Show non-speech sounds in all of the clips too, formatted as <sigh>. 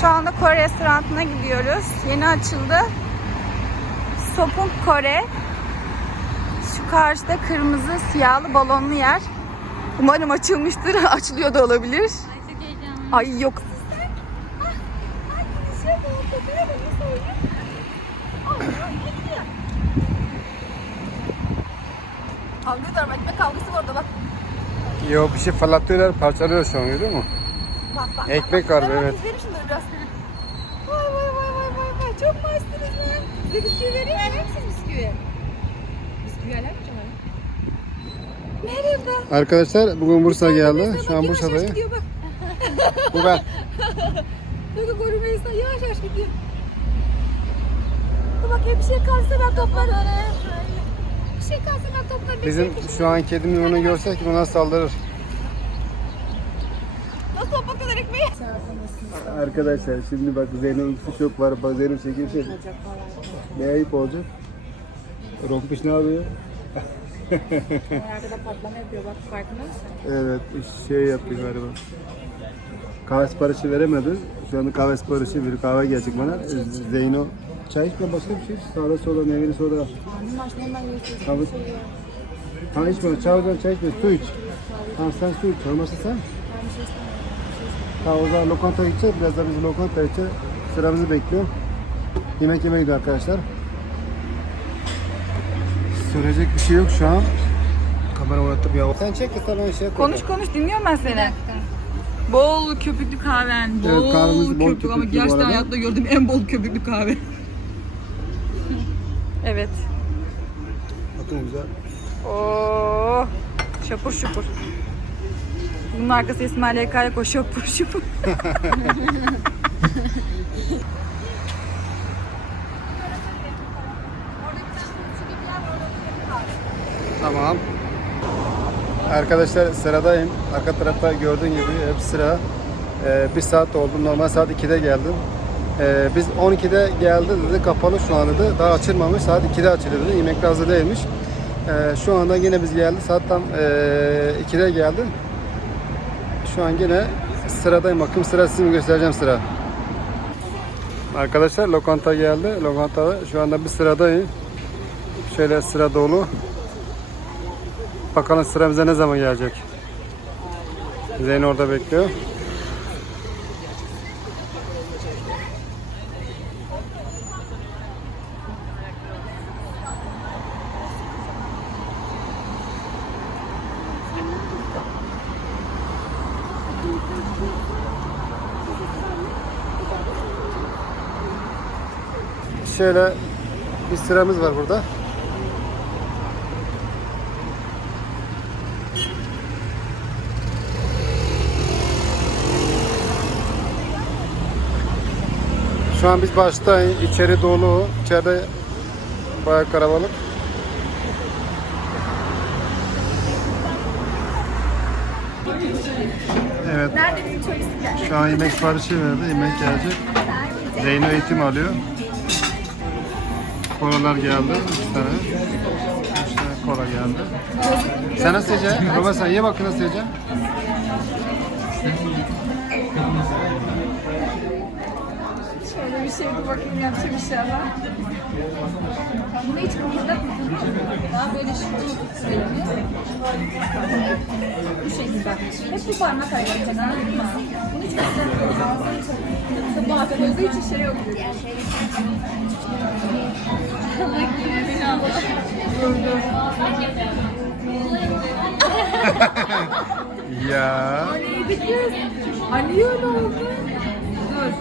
Şu anda Kore restoranına gidiyoruz. Yeni açıldı. Sopung Kore. Şu karşıda kırmızı siyahlı balonlu yer. Umarım açılmıştır. <laughs> Açılıyor da olabilir. Ay çok heyecanlı. Ay yok. Kavga ediyorum. Ekmek kavgası var orada bak. Yo bir şey fırlatıyorlar, parçalıyor şu an görüyor musun? Bak bak. Ekmek var bak, evet. İzlerim şunları biraz. Vay vay vay vay vay vay. Çok mu açtınız ya? Size bisküvi vereyim mi? Siz bisküvi. Bisküvi mı canım? Merhaba. Arkadaşlar bugün Bursa geldi. Bak, Şu an Bursa'dayım. bak. Bu ben. Bakın koru Melisa yavaş yavaş gidiyor. Dur bakayım bir şey kalsa ben toplarım. Bir şey kalsa ben toplarım. Bizim şu an kedimiz onu görsek buna saldırır. Nasıl ekmeği? Arkadaşlar şimdi bak Zeynep uykusu çok var. Bak Zeynep şey. Ne ayıp olacak? Rompiş ne yapıyor? Arkada patlama yapıyor bak farkında mısın? Evet şey yapıyor galiba. Kahve siparişi veremedi. Şu anda kahve siparişi bir kahve gelecek bana. Zeyno çay içme başka bir şey. Sağda soda, meyveli soda. Kahve. Ha içme, çay içme, su iç. Tamam sen su iç, olmazsa sen. Tamam o zaman lokanta gideceğiz. Biraz da biz lokanta gideceğiz. Sıramızı bekliyor. Yemek yemeye gidiyor arkadaşlar. Söyleyecek bir şey yok şu an. Kamera uğrattım ya. Sen çek kısa ben şey. Konuş konuş dinliyorum ben seni. Bol köpüklü kahven. Bol, Evet, kahvemiz bol köpük ama köpüklü bu gerçekten arada. hayatta gördüğüm en bol köpüklü kahve. Evet. Bakın güzel. Oo, şapur şupur. Bunun arkası İsmail YK'ya koşuyor şupur. Tamam. Arkadaşlar sıradayım. Arka tarafta gördüğün gibi hep sıra. Ee, bir saat oldu. Normal saat 2'de geldim. Ee, biz 12'de geldi dedi kapalı şu an dedi. Daha açılmamış. Saat 2'de açılıyor dedi. Yemek hazır değilmiş. Ee, şu anda yine biz geldik. Saat tam e, 2'de geldi. Şu an yine sıradayım. Bakın sıra size göstereceğim sıra. Arkadaşlar lokanta geldi. Lokantada şu anda bir sıradayım. Şöyle sıra dolu. Bakalım sıramıza ne zaman gelecek. Zeyn orada bekliyor. Şöyle bir sıramız var burada. Şu an biz başta içeri dolu. İçeride bayağı kalabalık. Evet. Şu an yemek siparişi verdi. Yemek gelecek. Zeyno eğitim alıyor. Kolalar geldi. Üç tane. Kola geldi. Sen nasıl yiyeceksin? Baba sen ye bakın nasıl yiyeceksin? Şöyle bir şey bakayım yapacak inşallah. Bunu hiç kıpırdatmadın. Daha böyle şu Bu şekilde. Hep bu parmak hiç kıpırdatmadın. İşte bazen olduğu için şey yok. Ya. Hani öyle oldu? Dur.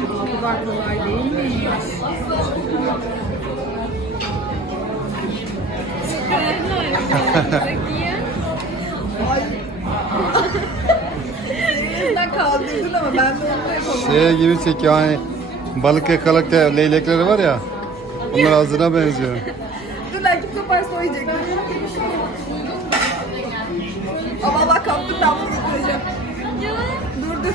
Bu kadar kolay değil mi? <laughs> Elimden kaldırdın ama ben de onu da yapamadım. Şey gibi çekiyor hani balık yakalıkta leylekleri var ya. Onlar ağzına benziyor. <laughs> Dur lan kim koparsa o yiyecek. Ama Allah kaptım ben bunu götüreceğim. Dur dur.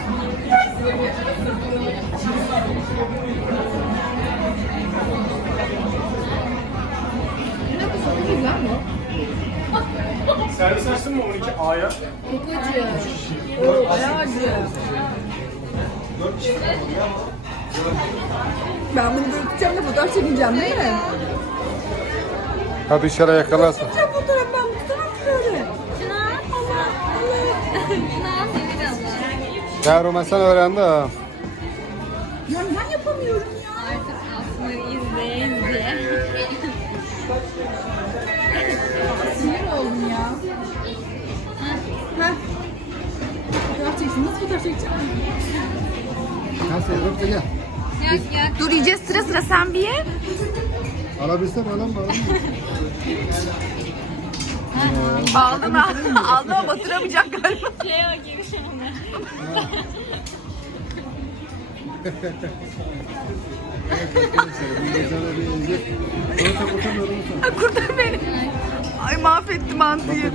Servis açtın mı 12A'ya? Çok acı. Ben bunu tutacağım da fotoğraf çekeceğim değil mi? Hadi inşallah yakalarsın. Çekeceğim fotoğraf ben bu abla. Ya Roma sen öğrendi ha. Ya ben yapamıyorum ya. Artık aslında izle izle. Sinir oldum ya. Heh. Fotoğraf çeksin. Nasıl fotoğraf çekeceğim? Ha sen yap da gel. Dur yiyeceğiz sıra sıra sen bir ye. Alabilsem alalım alalım. <laughs> Aldın ha. Aldın ama batıramayacak galiba. <laughs> Şey o gibi ona. <laughs> Kurtar beni. Ay mahvetti mantıyı.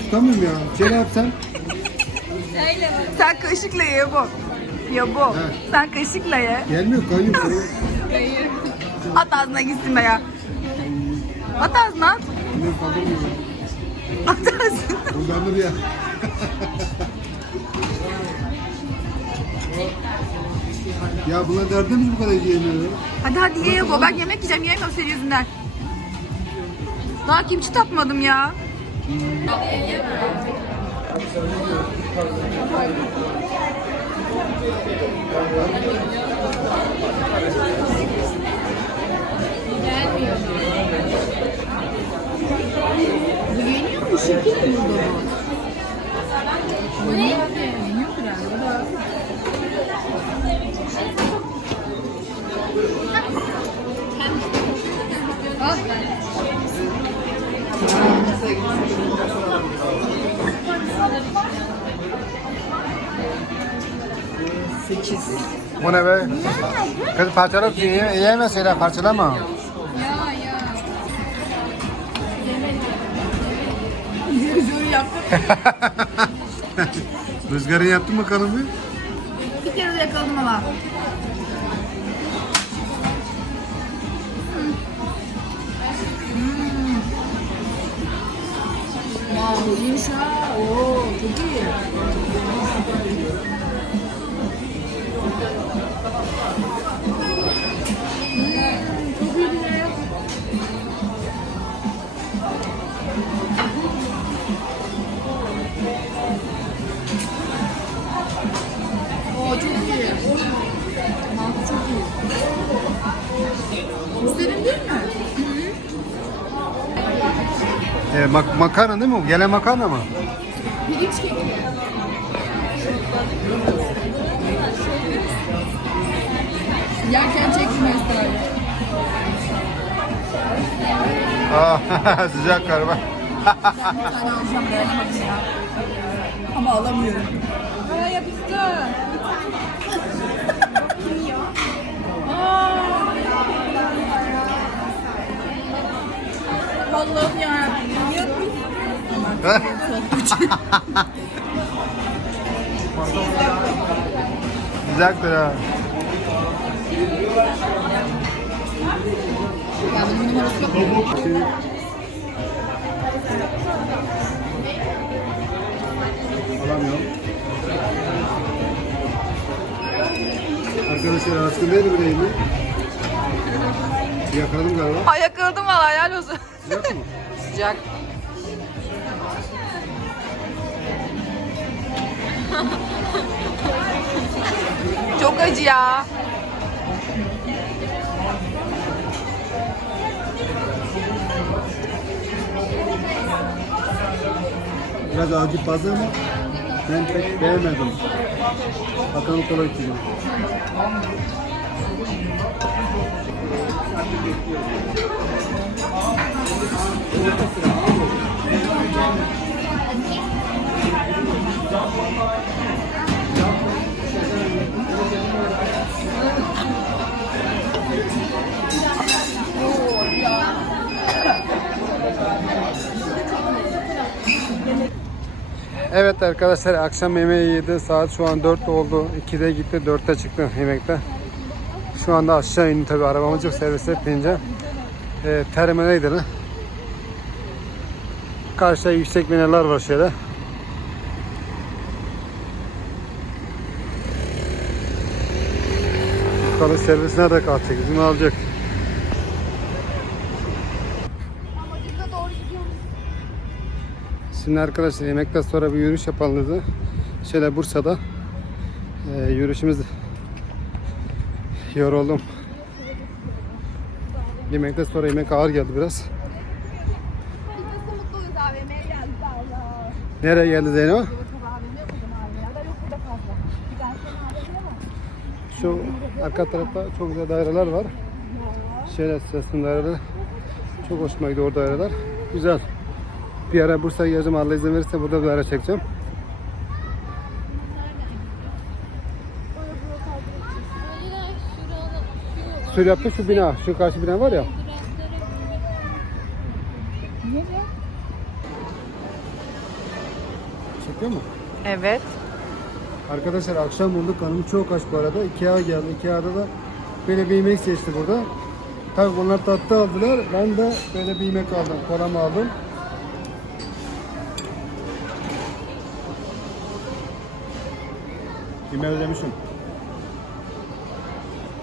Tutamıyorum ya. Şöyle yapsan. Sen kaşıkla ye bu. Ya bu. Sen kaşıkla ye. Gelmiyor kayıyor. At ağzına gitsin be ya. At ağzına at. Bunları kaldırmıyorum. At ağzına. Dur ya. ya buna derdimiz bu kadar yiyemiyor. Hadi hadi ye bu. Ben yemek yiyeceğim. Yiyemiyorum senin yüzünden. Daha kimçi tatmadım ya. Gelmiyor. Bu yeniyor mu? Şekil mi burada? Bu ne? Yeniyordur herhalde. Bu ne be? Kız parçalayıp yiye, yiyemez öyle parçalama. <laughs> Ya ya. Yaptım. Rüzgarın yaptın mı kanımı? Bir kere de yakaladım ama. Wow, iyiymiş ha. Oo, çok iyi. E, mak makarna değil mi? bu? Gelen makarna mı? Pirinç keki. Yerken mesela. <laughs> Aa, sıcak galiba. Ben bir tane alacağım dayanamadım ya. Ama alamıyorum. Aa yapıştı. Allah'ım ya. <laughs> Sıcaktır ha. Ya bunun numarası yok mu? Alamıyorum. Arkadaşlar askın değil mi bileyim mi? Yakaladım galiba. Ay yakaladım valla helal olsun. Sıcak mı? <laughs> Sıcak. <laughs> Çok acı ya. Biraz acı fazla ama ben pek beğenmedim. Bakalım kolay içeceğim. Evet arkadaşlar akşam yemeği yedi. Saat şu an 4 oldu. 2'de gitti 4'te çıktı yemekte. Şu anda aşağı indi tabi arabamız yok servis yapınca. E, terminale gidelim. Karşıda yüksek binalar var şöyle. Bakalım servis nerede kalacak? Bizim alacak. Şimdi arkadaşlar yemekten sonra bir yürüyüş yapalım dedi. Şöyle Bursa'da e, yürüyüşümüz yoruldum. Yemekten sonra yemek ağır geldi biraz. Nereye geldi Zeyno? Şu arka tarafta çok güzel daireler var. Şöyle sesli daireler. Çok hoşuma gidiyor o daireler. Güzel. Bir ara Bursa'ya geleceğim Allah izin verirse burada bir daire çekeceğim. Sur yaptı şu bina, şu karşı bina var ya. Çekiyor mu? Evet. Arkadaşlar akşam bulduk kanım çok aç bu arada. Ikea geldi. Ikea'da da böyle bir yemek seçti burada. Tabii bunlar tatlı aldılar. Ben de böyle bir yemek aldım. Kolamı aldım. Yemeği ödemişim.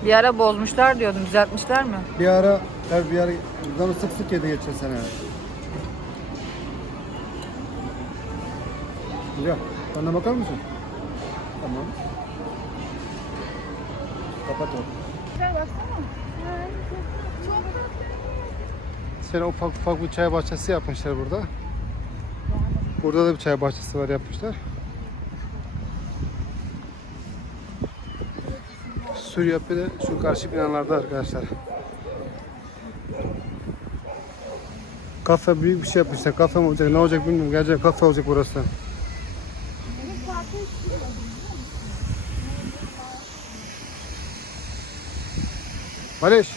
Bir ara bozmuşlar diyordum. Düzeltmişler mi? Bir ara, tabii bir ara zaman sık sık yedi geçen sene. Güzel. Bana bakar mısın? Tamam. Kapat o. Şöyle ufak ufak bir çay bahçesi yapmışlar burada. Burada da bir çay bahçesi var yapmışlar. Sur yapı da şu karşı binalarda arkadaşlar. Kafe büyük bir şey yapmışlar. Kafe mi olacak ne olacak bilmiyorum. Gerçekten kafe olacak burası. Barış.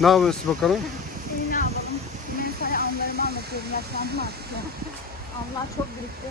Ne yapıyorsun bakalım? Seni ne yapalım? Ben sana anılarımı anlatıyorum. Yaşlandım artık. Allah çok birikti.